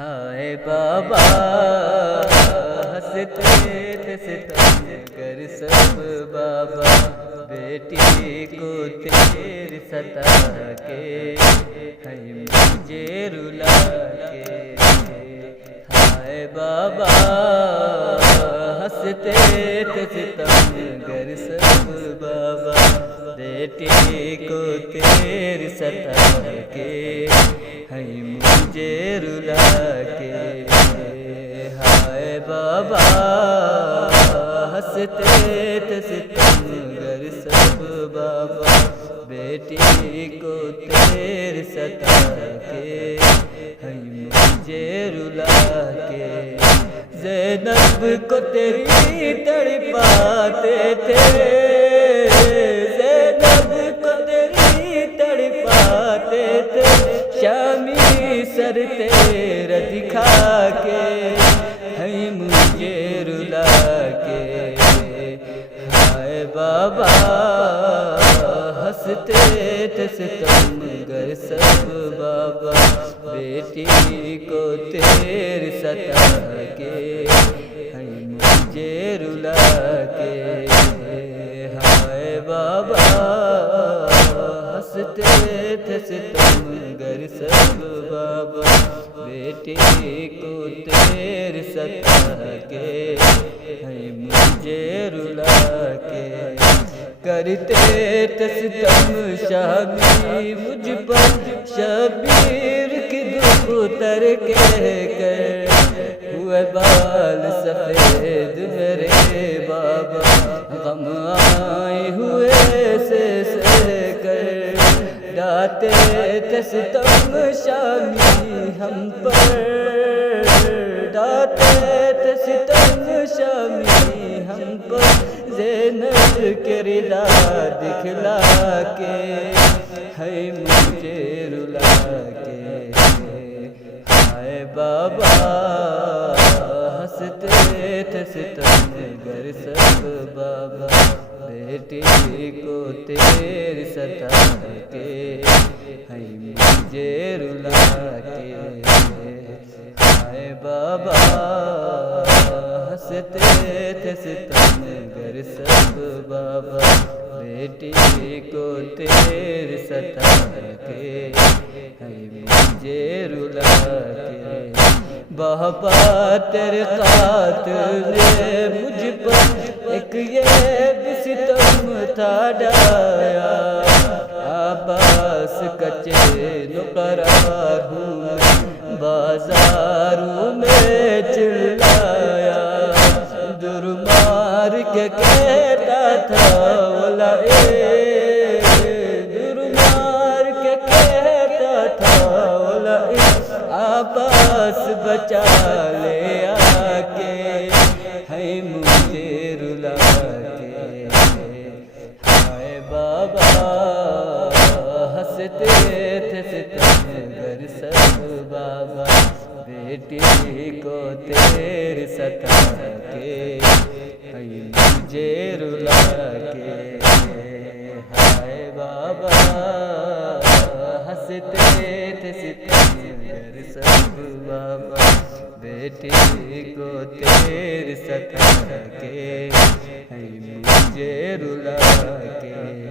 ہائے بابا ہنستے تھے ستم گر سب بابا، بیٹی کو تیری ستا کے ہے مجھے رلا کے۔ ہائے بابا ہنستے تھے ستم گر سب بابا، بیٹی کو تیری ستا کے ہے مجھے رلا کے۔ ہائے بابا ہنستے تھے ستم گر سب بابا، بیٹی کو تیری ستا کے ہے مجھے رلا کے۔ زینب کو تیری تڑپاتے تھے، زینب کو تیری تڑپاتے تھے، شامی سر تیرا دکھا کے ہے مجھے رلا کے۔ ہائے بابا ہنستے تھے ستم گر سب بابا، بیٹی کو تیری ستا کے ہے مجھے رلا کے۔ ہائے بابا ہنستے تھے ستم گر سب بابا، بیٹی کو تیری ستا کے ہے مجھے رلا کے۔ کرتے تھے ستم شامی مجھ پر، شبیر کی دختر کہہ کر، ہوئے بال سفید میرے بابا، غم آئے ہوئے سے کر، ڈاتے تھے ستم شامی ہم پر، ڈاتے تھے ستم شامی ہم پر، زینب کے رلا دکھلا کے ہے مجھے رلا کے۔ ہائے بابا ہنستے تھے ستم گر سب بابا، بیٹی کو تیری ستا کے ہے مجھے رلا کے۔ ہائے بابا ہنستے تھے ستم گر سب بابا، بیٹی کو تیری ستا کے ہے مجھے رلا کے۔ بابا تیرے قاتل نے مجھ پر ایک یہ بھی ستم تھا ڈایا، عباس کا چین قرار ہوں بازاروں میں چلایا، در مار کے کہتا تھا اولا در مار کے کہتا تھا اولا عباس بچا لے آ کے ہے مجھے رلا کے۔ ہائے بابا ہنستے تھے ستم گر سب بابا، بیٹی کو تیری ستا کے ہے مجھے رلا کے۔ ہائے بابا ہنستے تھے ستم گر سب بابا، بیٹی کو تیری ستا کے ہے مجھے رلا کے۔